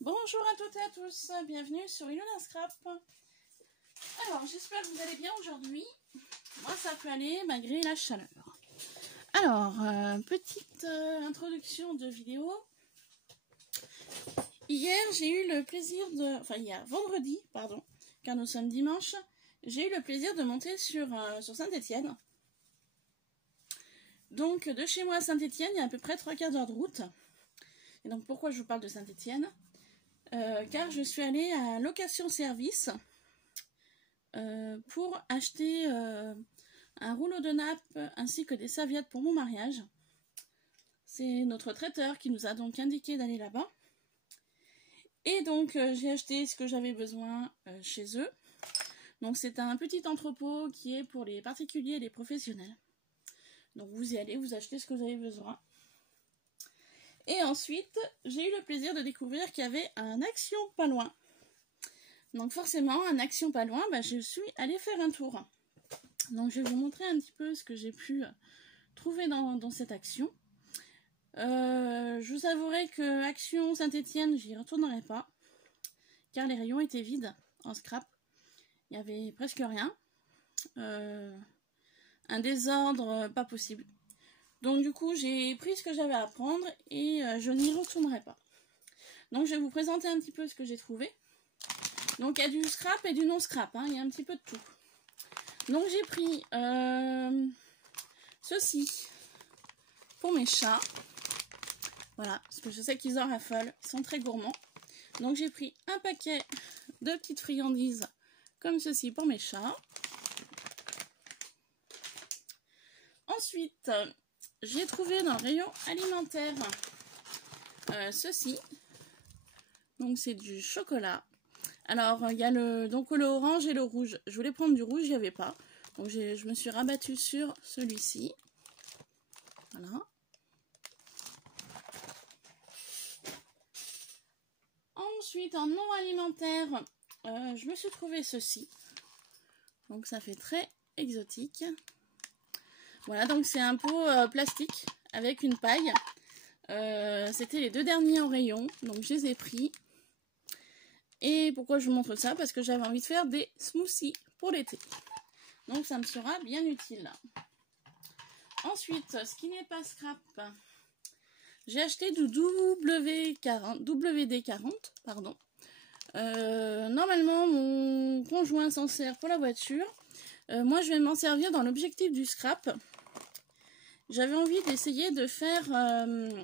Bonjour à toutes et à tous, bienvenue sur Ilona Scrap. Alors j'espère que vous allez bien aujourd'hui. Moi ça peut aller malgré la chaleur. Alors, petite introduction de vidéo. Hier j'ai eu le plaisir de... Enfin hier, vendredi, pardon, car nous sommes dimanche. J'ai eu le plaisir de monter sur Saint-Étienne. Donc de chez moi à Saint-Étienne, il y a à peu près 3/4 d'heure de route. Et donc pourquoi je vous parle de Saint-Étienne ? Car je suis allée à Location Service pour acheter un rouleau de nappe ainsi que des serviettes pour mon mariage. C'est notre traiteur qui nous a donc indiqué d'aller là-bas. Et donc j'ai acheté ce que j'avais besoin chez eux. Donc c'est un petit entrepôt qui est pour les particuliers et les professionnels. Donc vous y allez, vous achetez ce que vous avez besoin. Et ensuite, j'ai eu le plaisir de découvrir qu'il y avait un Action pas loin. Donc forcément, un Action pas loin, je suis allée faire un tour. Donc je vais vous montrer un petit peu ce que j'ai pu trouver dans cette Action. Je vous avouerai que Action Saint-Étienne, j'y retournerai pas. Car les rayons étaient vides en scrap. Il n'y avait presque rien. Un désordre pas possible. Donc du coup, j'ai pris ce que j'avais à prendre et je n'y retournerai pas. Donc je vais vous présenter un petit peu ce que j'ai trouvé. Donc il y a du scrap et du non scrap, il y a un petit peu de tout. Donc j'ai pris ceci pour mes chats. Voilà, parce que je sais qu'ils en raffolent, ils sont très gourmands. Donc j'ai pris un paquet de petites friandises comme ceci pour mes chats. Ensuite, j'ai trouvé dans le rayon alimentaire ceci. Donc c'est du chocolat. Alors il y a le orange et le rouge. Je voulais prendre du rouge, il n'y avait pas. Donc je me suis rabattue sur celui-ci. Voilà. Ensuite en non alimentaire, je me suis trouvé ceci. Donc ça fait très exotique. Voilà, donc c'est un pot plastique avec une paille. C'était les 2 derniers en rayon, donc je les ai pris. Et pourquoi je vous montre ça? Parce que j'avais envie de faire des smoothies pour l'été. Donc ça me sera bien utile. Ensuite, ce qui n'est pas scrap, j'ai acheté du WD-40, pardon. Normalement, mon conjoint s'en sert pour la voiture. Moi, je vais m'en servir dans l'objectif du scrap. J'avais envie d'essayer de faire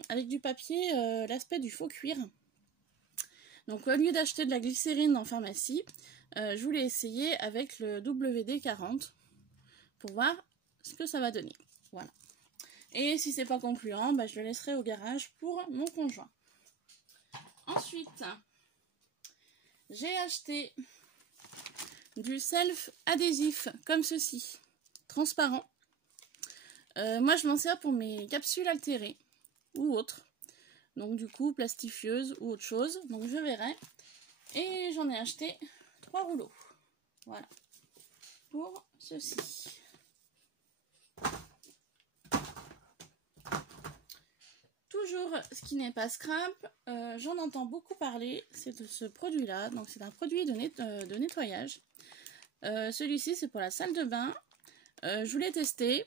avec du papier l'aspect du faux cuir. Donc au lieu d'acheter de la glycérine en pharmacie, je voulais essayer avec le WD-40 pour voir ce que ça va donner. Voilà. Et si c'est pas concluant, je le laisserai au garage pour mon conjoint. Ensuite, j'ai acheté du self adhésif comme ceci, transparent. Moi je m'en sers pour mes capsules altérées ou autres. Donc du coup plastifieuses ou autre chose. Donc je verrai. Et j'en ai acheté 3 rouleaux. Voilà. Pour ceci. Toujours ce qui n'est pas scrap. J'en entends beaucoup parler. C'est de ce produit là. Donc c'est un produit de nettoyage. Celui-ci c'est pour la salle de bain. Je voulais tester.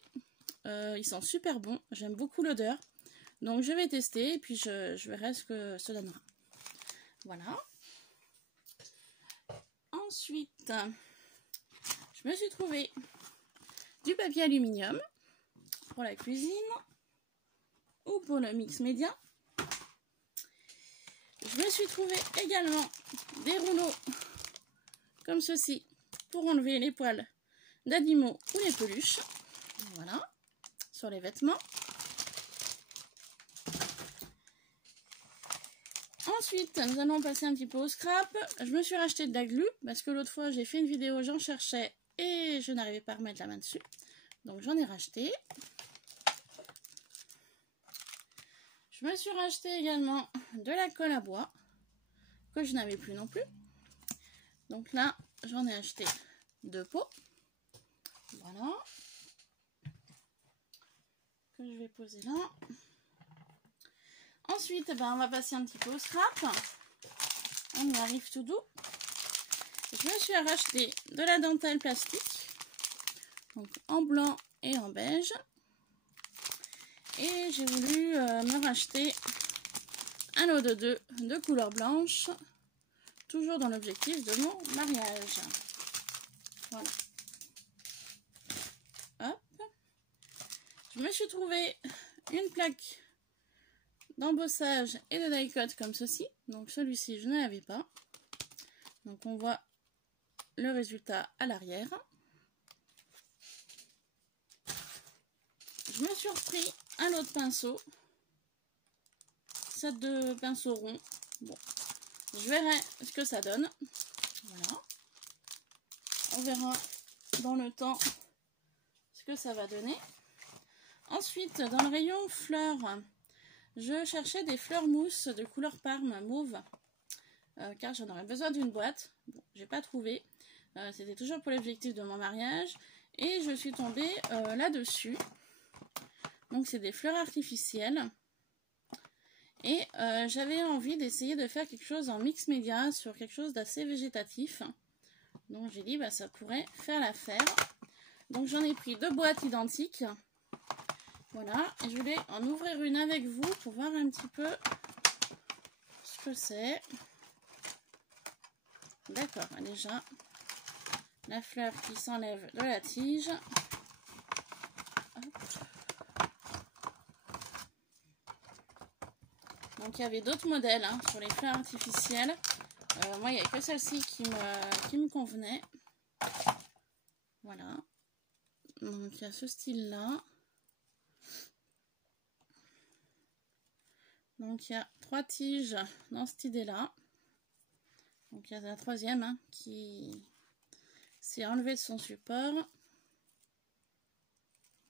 Ils sont super bons, j'aime beaucoup l'odeur. Donc je vais tester et puis je verrai ce que ça donnera. Voilà. Ensuite, je me suis trouvé du papier aluminium pour la cuisine ou pour le mix média. Je me suis trouvé également des rouleaux comme ceci pour enlever les poils d'animaux ou les peluches. Voilà. Sur les vêtements. Ensuite, nous allons passer un petit peu au scrap. Je me suis racheté de la glu parce que l'autre fois j'ai fait une vidéo, j'en cherchais et je n'arrivais pas à remettre la main dessus. Donc j'en ai racheté. Je me suis racheté également de la colle à bois que je n'avais plus non plus. Donc là, j'en ai acheté 2 pots. Voilà. Que je vais poser là. Ensuite, on va passer un petit peu au scrap. On y arrive tout doux. Je me suis racheté de la dentelle plastique, donc en blanc et en beige. Et j'ai voulu me racheter un lot de 2 de couleur blanche, toujours dans l'objectif de mon mariage. Voilà. Hop. Je me suis trouvé une plaque d'embossage et de die-cut comme ceci. Donc celui-ci, je ne l'avais pas. Donc on voit le résultat à l'arrière. Je me suis repris un lot de pinceaux. Set de pinceaux ronds. Bon, je verrai ce que ça donne. Voilà. On verra dans le temps ce que ça va donner. Ensuite, dans le rayon fleurs, je cherchais des fleurs mousse de couleur parme mauve. Car j'en aurais besoin d'une boîte. Bon, j'ai pas trouvé. C'était toujours pour l'objectif de mon mariage. Et je suis tombée là-dessus. Donc c'est des fleurs artificielles. Et j'avais envie d'essayer de faire quelque chose en mix média sur quelque chose d'assez végétatif. Donc j'ai dit bah ça pourrait faire l'affaire. Donc j'en ai pris 2 boîtes identiques. Voilà. Et je voulais en ouvrir une avec vous pour voir un petit peu ce que c'est. D'accord, déjà la fleur qui s'enlève de la tige. Hop. Donc il y avait d'autres modèles hein, sur les fleurs artificielles. Moi il n'y a que celle-ci qui me convenait. Voilà. Donc il y a ce style là. Donc il y a 3 tiges dans cette idée là. Donc il y a la troisième hein, qui s'est enlevée de son support.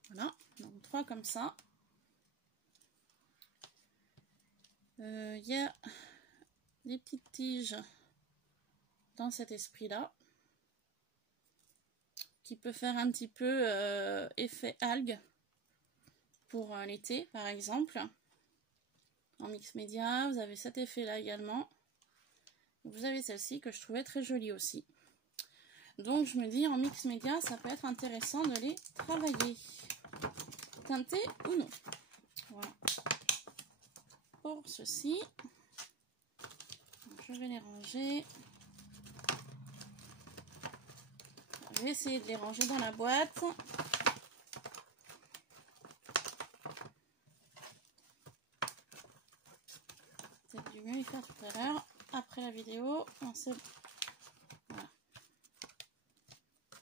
Voilà, donc 3 comme ça. Il y a des petites tiges dans cet esprit là qui peut faire un petit peu effet algue pour l'été par exemple. En mix média, vous avez cet effet là également. Vous avez celle-ci que je trouvais très jolie aussi. Donc je me dis en mix média ça peut être intéressant de les travailler. Teintés ou non. Voilà. Pour ceci, donc, je vais les ranger. Je vais essayer de les ranger dans la boîte. Peut-être dû mieux les faire tout à l'heure. Après la vidéo, voilà.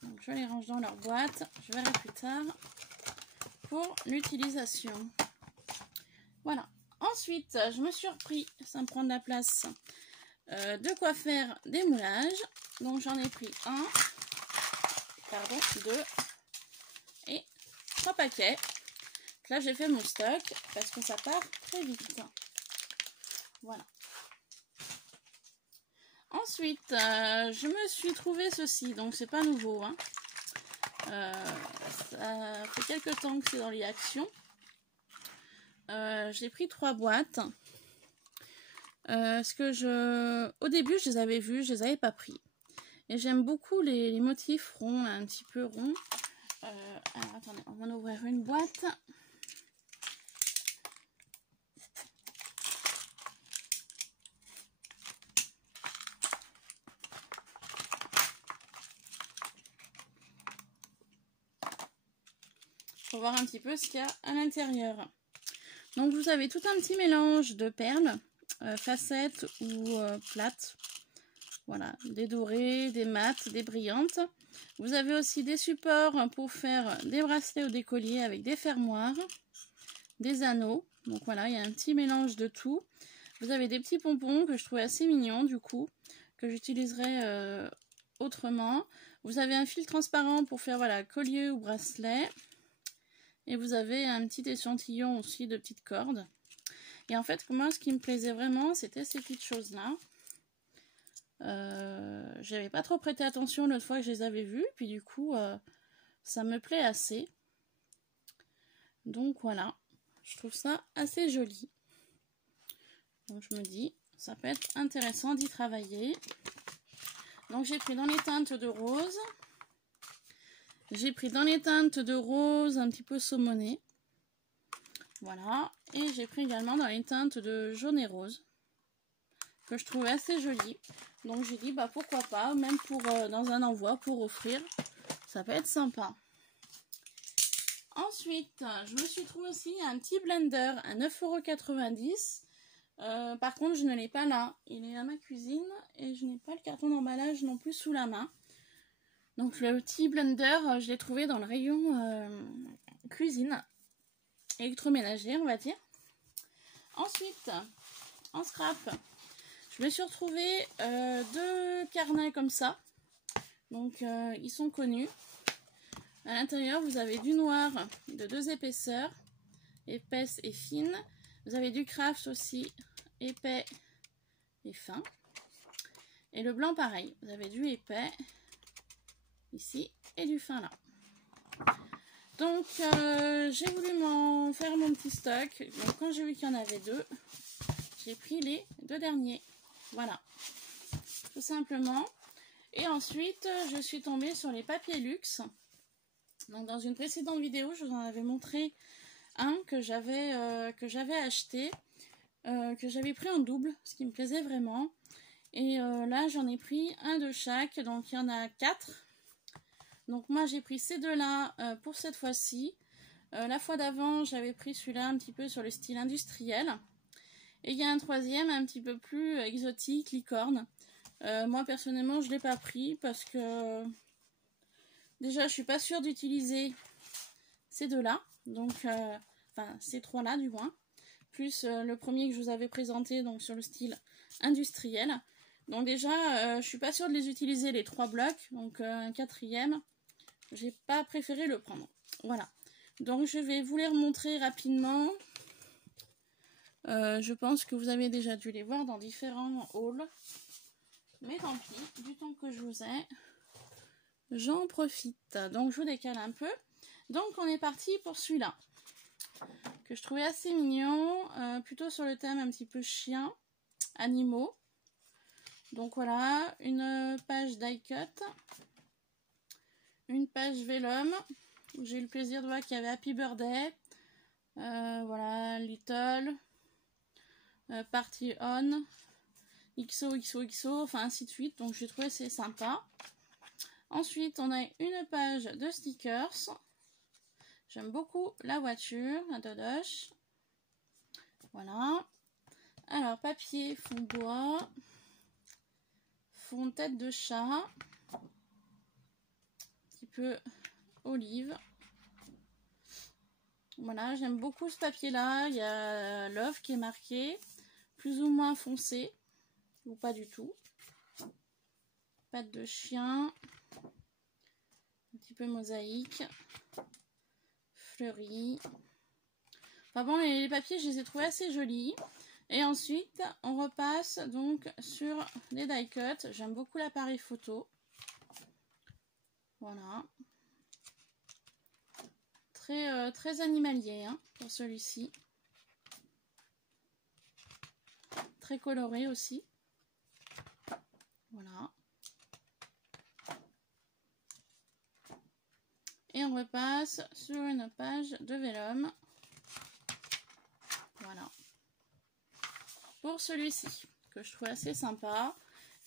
Donc je les range dans leur boîte. Je verrai plus tard pour l'utilisation. Voilà. Ensuite, je me suis repris, ça me prend de la place, de quoi faire des moulages. Donc j'en ai pris 2 et 3 paquets. Là j'ai fait mon stock parce que ça part très vite. Voilà. Ensuite, je me suis trouvé ceci, donc c'est pas nouveau. Hein. Ça fait quelques temps que c'est dans les actions. J'ai pris 3 boîtes. Au début, je les avais vues, je les avais pas pris. Et j'aime beaucoup les motifs ronds, un petit peu ronds. Alors attendez, on va en ouvrir une boîte. Pour voir un petit peu ce qu'il y a à l'intérieur. Donc vous avez tout un petit mélange de perles, facettes ou plates. Voilà, des dorées, des mates, des brillantes. Vous avez aussi des supports pour faire des bracelets ou des colliers avec des fermoirs, des anneaux. Donc voilà, il y a un petit mélange de tout. Vous avez des petits pompons que je trouve assez mignons du coup, que j'utiliserai autrement. Vous avez un fil transparent pour faire voilà, collier ou bracelet. Et vous avez un petit échantillon aussi de petites cordes. Et en fait, moi, ce qui me plaisait vraiment, c'était ces petites choses-là. J'avais pas trop prêté attention l'autre fois que je les avais vues. Puis du coup, ça me plaît assez. Donc voilà, je trouve ça assez joli. Donc je me dis, ça peut être intéressant d'y travailler. Donc j'ai pris dans les teintes de rose. J'ai pris dans les teintes de rose un petit peu saumonné. Voilà. Et j'ai pris également dans les teintes de jaune et rose, que je trouvais assez jolies. Donc j'ai dit bah pourquoi pas, même pour dans un envoi pour offrir, ça peut être sympa. Ensuite, je me suis trouvé aussi un petit blender à 9,90 €. Par contre, je ne l'ai pas là. Il est à ma cuisine et je n'ai pas le carton d'emballage non plus sous la main. Donc le petit blender, je l'ai trouvé dans le rayon cuisine, électroménager on va dire. Ensuite, en scrap, je me suis retrouvée 2 carnets comme ça. Donc ils sont connus. À l'intérieur, vous avez du noir de 2 épaisseurs, épaisse et fine. Vous avez du craft aussi, épais et fin. Et le blanc, pareil. Vous avez du épais ici et du fin là. Donc, j'ai voulu faire mon petit stock. Donc, quand j'ai vu qu'il y en avait 2, j'ai pris les 2 derniers. Voilà, tout simplement. Et ensuite, je suis tombée sur les papiers luxe. Donc dans une précédente vidéo, je vous en avais montré un que j'avais acheté, que j'avais pris en double, ce qui me plaisait vraiment. Et là, j'en ai pris un de chaque, donc il y en a 4. Donc moi, j'ai pris ces deux-là pour cette fois-ci. La fois d'avant, j'avais pris celui-là un petit peu sur le style industriel. Et il y a un troisième un petit peu plus exotique, licorne. Moi, personnellement, je ne l'ai pas pris parce que... Déjà, je suis pas sûre d'utiliser ces deux-là, donc enfin ces trois-là du moins, plus le premier que je vous avais présenté, donc sur le style industriel. Donc déjà, je suis pas sûre de les utiliser les 3 blocs, donc un quatrième, j'ai pas préféré le prendre. Voilà. Donc je vais vous les remontrer rapidement. Je pense que vous avez déjà dû les voir dans différents hauls, mais tant pis, du temps que je vous ai. J'en profite. Donc je vous décale un peu. Donc on est parti pour celui-là, que je trouvais assez mignon, plutôt sur le thème un petit peu chien, animaux. Donc voilà, une page die cut, une page vellum, où j'ai eu le plaisir de voir qu'il y avait Happy Birthday, voilà, Little, Party On, XOXOXO, enfin ainsi de suite. Donc j'ai trouvé c'est sympa. Ensuite, on a une page de stickers. J'aime beaucoup la voiture, la Dodoche. Voilà. Alors, papier, fond bois, fond tête de chat, un petit peu olive. Voilà, j'aime beaucoup ce papier-là. Il y a Love qui est marqué, plus ou moins foncé, ou pas du tout. Patte de chien. Un petit peu mosaïque, fleuri. Enfin bon, les papiers, je les ai trouvés assez jolis. Et ensuite, on repasse donc sur les die cut. J'aime beaucoup l'appareil photo. Voilà. Très animalier hein, pour celui-ci. Très coloré aussi. Voilà. Et on repasse sur une page de vellum. Voilà. Pour celui-ci, que je trouve assez sympa.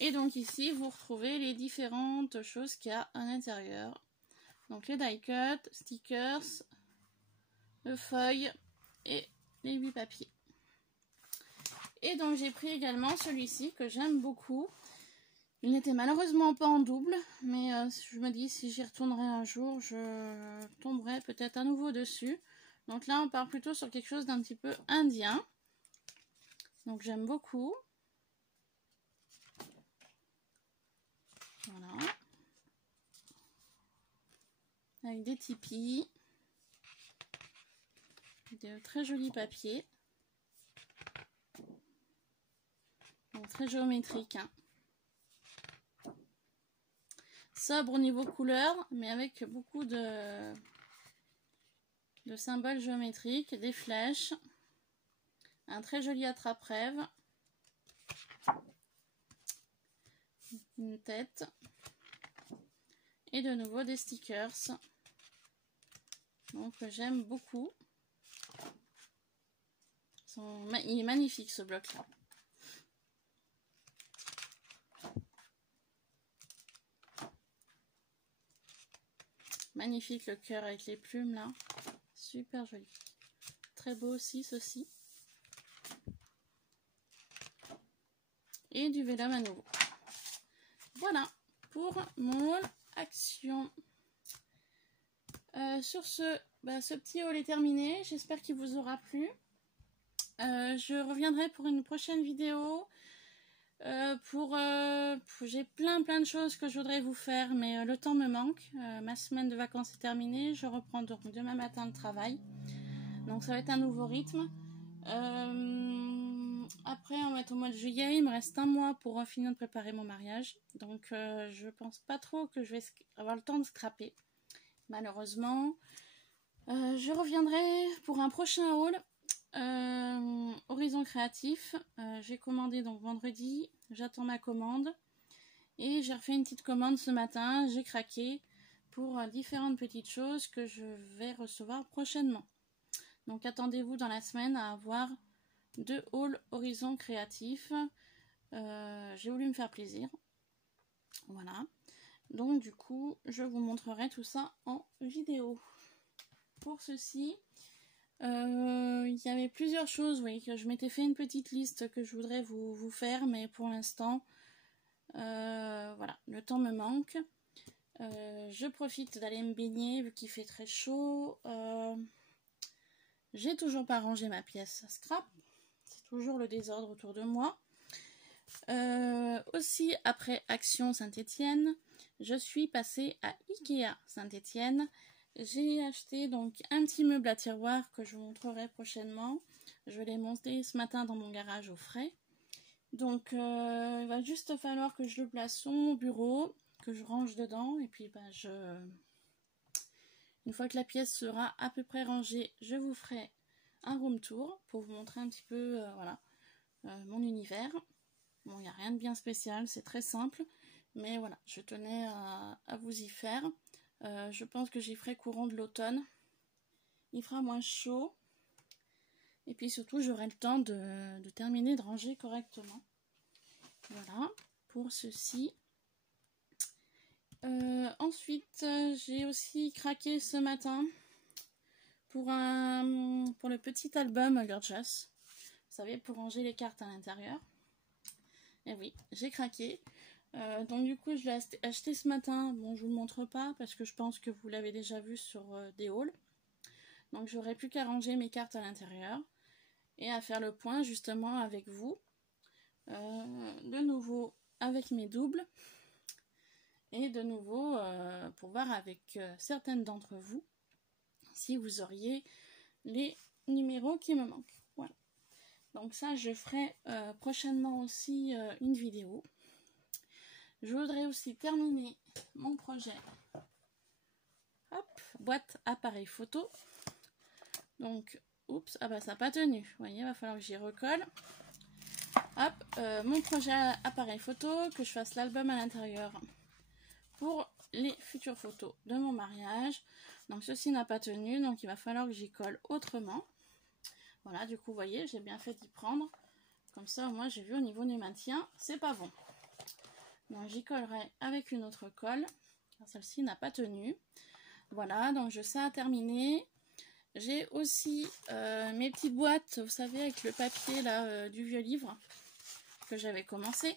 Et donc ici, vous retrouvez les différentes choses qu'il y a à l'intérieur. Donc les die cut, stickers, le feuille et les 8 papiers. Et donc j'ai pris également celui-ci que j'aime beaucoup. Il n'était malheureusement pas en double, mais je me dis si j'y retournerai un jour, je tomberai peut-être à nouveau dessus. Donc là, on part plutôt sur quelque chose d'un petit peu indien. Donc j'aime beaucoup. Voilà. Avec des tipis. De très jolis papiers. Donc très géométrique. Hein. Sobre au niveau couleur, mais avec beaucoup de symboles géométriques, des flèches, un très joli attrape-rêve. une tête et de nouveau des stickers. Donc j'aime beaucoup. Il est magnifique ce bloc là. Magnifique le cœur avec les plumes là. Super joli. Très beau aussi ceci. Et du vélum à nouveau. Voilà pour mon haul action. Sur ce, ce petit haul est terminé. J'espère qu'il vous aura plu. Je reviendrai pour une prochaine vidéo. J'ai plein de choses que je voudrais vous faire, mais le temps me manque. Ma semaine de vacances est terminée. Je reprends donc demain matin le travail. Donc ça va être un nouveau rythme. Après, on va être au mois de juillet. Il me reste un mois pour finir de préparer mon mariage. Donc je pense pas trop que je vais avoir le temps de scraper. Malheureusement. Je reviendrai pour un prochain haul. Horizon Créatif. J'ai commandé donc vendredi. J'attends ma commande. Et j'ai refait une petite commande ce matin. J'ai craqué pour différentes petites choses que je vais recevoir prochainement. Donc attendez-vous dans la semaine à avoir 2 hauls Horizon Créatif. J'ai voulu me faire plaisir. Voilà. Donc du coup, je vous montrerai tout ça en vidéo. Pour ceci, il y avait plusieurs choses, oui, que je m'étais fait une petite liste que je voudrais vous faire, mais pour l'instant, voilà, le temps me manque. Je profite d'aller me baigner vu qu'il fait très chaud. J'ai toujours pas rangé ma pièce scrap. C'est toujours le désordre autour de moi. Aussi, après Action Saint-Étienne, je suis passée à Ikea Saint-Étienne. J'ai acheté donc un petit meuble à tiroir que je vous montrerai prochainement. Je l'ai monté ce matin dans mon garage au frais. Donc, il va juste falloir que je le place sur mon bureau, que je range dedans. Et puis, une fois que la pièce sera à peu près rangée, je vous ferai un room tour pour vous montrer un petit peu voilà, mon univers. Bon, il n'y a rien de bien spécial, c'est très simple. Mais voilà, je tenais à vous y faire. Je pense que j'y ferai courant de l'automne. Il fera moins chaud. Et puis surtout, j'aurai le temps de terminer de ranger correctement. Voilà, pour ceci. Ensuite, j'ai aussi craqué ce matin pour le petit album Gorgeous. Vous savez, pour ranger les cartes à l'intérieur. Et oui, j'ai craqué. Donc du coup, je l'ai acheté ce matin. Bon, je vous le montre pas parce que je pense que vous l'avez déjà vu sur des hauls. Donc j'aurai plus qu'à ranger mes cartes à l'intérieur et à faire le point justement avec vous. De nouveau avec mes doubles. Et de nouveau pour voir avec certaines d'entre vous si vous auriez les numéros qui me manquent. Voilà. Donc ça, je ferai prochainement aussi une vidéo. Je voudrais aussi terminer mon projet. Hop, boîte appareil photo. Donc, oups, ah bah ça n'a pas tenu. Vous voyez, il va falloir que j'y recolle. Hop, mon projet appareil photo, que je fasse l'album à l'intérieur pour les futures photos de mon mariage. Donc ceci n'a pas tenu, donc il va falloir que j'y colle autrement. Voilà, du coup, vous voyez, j'ai bien fait d'y prendre. Comme ça, au moins, j'ai vu au niveau du maintien, c'est pas bon. Donc j'y collerai avec une autre colle. Celle-ci n'a pas tenu. Voilà, donc je sais à terminer. J'ai aussi mes petites boîtes, vous savez, avec le papier là du vieux livre que j'avais commencé.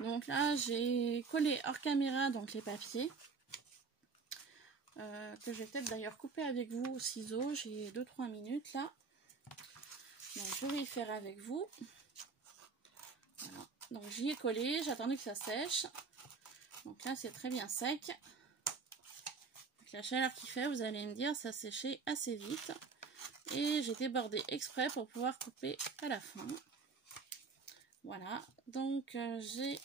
Donc là, j'ai collé hors caméra donc les papiers. Que je vais peut-être d'ailleurs couper avec vous au ciseau. J'ai 2-3 minutes là. Donc je vais y faire avec vous. Voilà. Donc j'y ai collé, j'ai attendu que ça sèche. Donc là c'est très bien sec. Avec la chaleur qu'il fait, vous allez me dire, ça séchait assez vite. Et j'ai débordé exprès pour pouvoir couper à la fin. Voilà, donc j'ai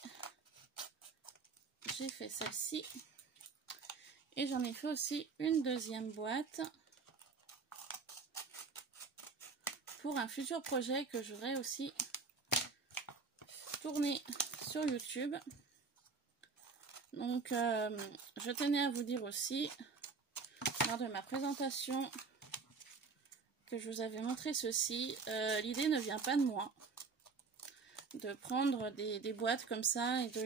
fait celle-ci. Et j'en ai fait aussi une deuxième boîte pour un futur projet que je voudrais aussi tourner sur YouTube. Donc je tenais à vous dire aussi, lors de ma présentation, que je vous avais montré ceci, l'idée ne vient pas de moi, de prendre des boîtes comme ça et de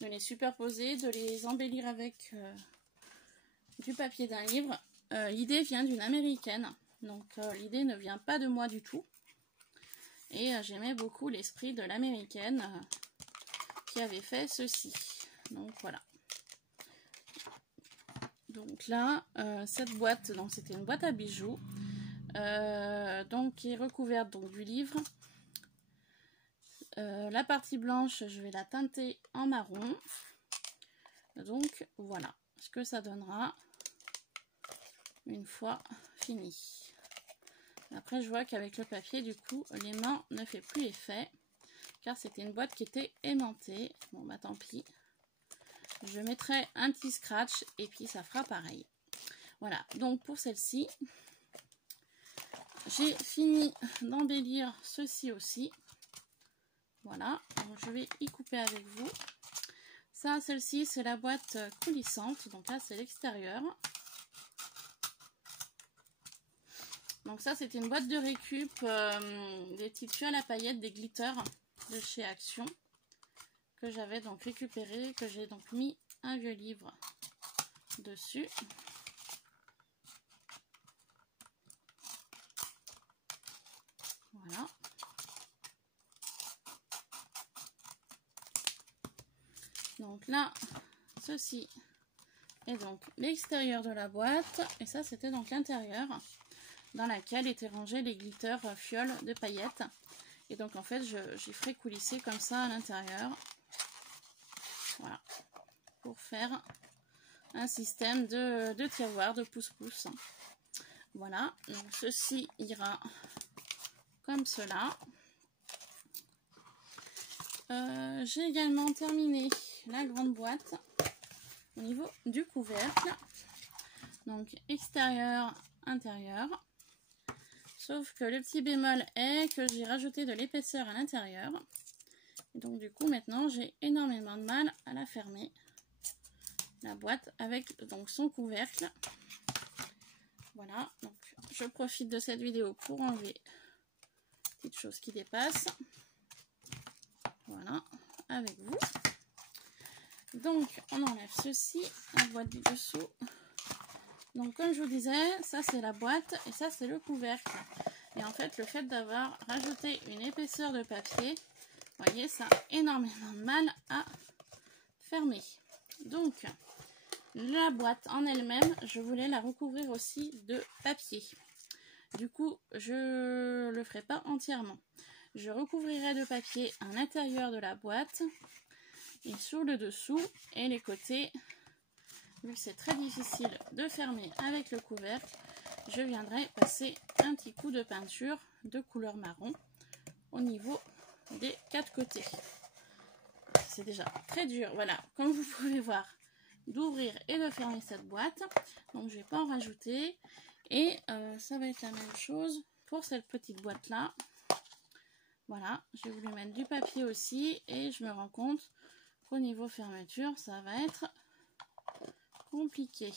les superposer, de les embellir avec du papier d'un livre. L'idée vient d'une américaine, donc l'idée ne vient pas de moi du tout. Et j'aimais beaucoup l'esprit de l'américaine qui avait fait ceci. Donc voilà. Donc là, cette boîte, donc c'était une boîte à bijoux, donc qui est recouverte donc du livre. La partie blanche, je vais la teinter en marron. Donc voilà ce que ça donnera une fois fini. Après, je vois qu'avec le papier, du coup, l'aimant ne fait plus effet, car c'était une boîte qui était aimantée. Bon, bah tant pis. Je mettrai un petit scratch et puis ça fera pareil. Voilà, donc pour celle-ci, j'ai fini d'embellir ceci aussi. Voilà, donc je vais y couper avec vous. Ça, celle-ci, c'est la boîte coulissante. Donc là, c'est l'extérieur. Donc ça, c'était une boîte de récup, des petites tuiles à paillettes, des glitters de chez Action, que j'avais donc récupéré, que j'ai donc mis un vieux livre dessus. Voilà. Donc là, ceci est donc l'extérieur de la boîte, et ça, c'était donc l'intérieur, dans laquelle étaient rangés les glitters fioles de paillettes. Et donc en fait j'y ferai coulisser comme ça à l'intérieur. Voilà. Pour faire un système de tiroir, de pouce-pouce. Voilà. Donc ceci ira comme cela. J'ai également terminé la grande boîte au niveau du couvercle. Donc extérieur, intérieur. Sauf que le petit bémol est que j'ai rajouté de l'épaisseur à l'intérieur. Donc du coup maintenant j'ai énormément de mal à la fermer. La boîte avec donc son couvercle. Voilà, donc je profite de cette vidéo pour enlever les petites choses qui dépassent. Voilà, avec vous. Donc on enlève ceci, la boîte du dessous. Donc comme je vous disais, ça c'est la boîte et ça c'est le couvercle. Et en fait, le fait d'avoir rajouté une épaisseur de papier, vous voyez, ça a énormément de mal à fermer. Donc, la boîte en elle-même, je voulais la recouvrir aussi de papier. Du coup, je ne le ferai pas entièrement. Je recouvrirai de papier à l'intérieur de la boîte et sur le dessous et les côtés. Vu que c'est très difficile de fermer avec le couvercle, je viendrai passer un petit coup de peinture de couleur marron au niveau des 4 côtés. C'est déjà très dur, voilà, comme vous pouvez voir, d'ouvrir et de fermer cette boîte. Donc je vais pas en rajouter. Et ça va être la même chose pour cette petite boîte là. Voilà, j'ai voulu mettre du papier aussi et je me rends compte qu'au niveau fermeture, ça va être compliqué.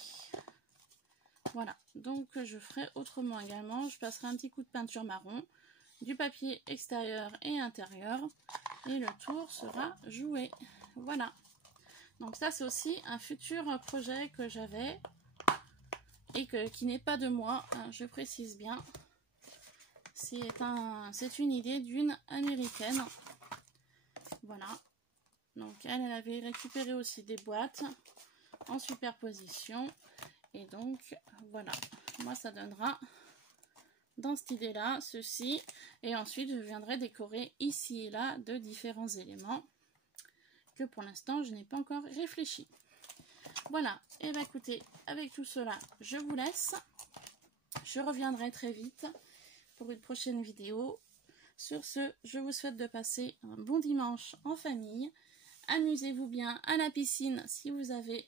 Voilà, donc je ferai autrement également. Je passerai un petit coup de peinture marron, du papier extérieur et intérieur, et le tour sera joué. Voilà, donc ça c'est aussi un futur projet que j'avais et qui n'est pas de moi, hein, je précise bien. C'est une idée d'une américaine. Voilà, donc elle avait récupéré aussi des boîtes en superposition. Et donc voilà, moi ça donnera dans cette idée là ceci, et ensuite je viendrai décorer ici et là de différents éléments que pour l'instant je n'ai pas encore réfléchi. Voilà, et bien écoutez, avec tout cela je vous laisse, je reviendrai très vite pour une prochaine vidéo. Sur ce, je vous souhaite de passer un bon dimanche en famille, amusez-vous bien à la piscine si vous avez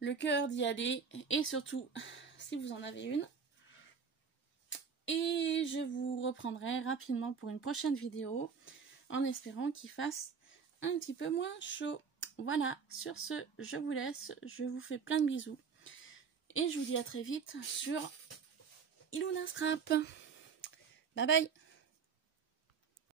le cœur d'y aller, et surtout si vous en avez une. Et je vous reprendrai rapidement pour une prochaine vidéo en espérant qu'il fasse un petit peu moins chaud. Voilà, sur ce, je vous laisse. Je vous fais plein de bisous. Et je vous dis à très vite sur Iluna Scrap. Bye bye.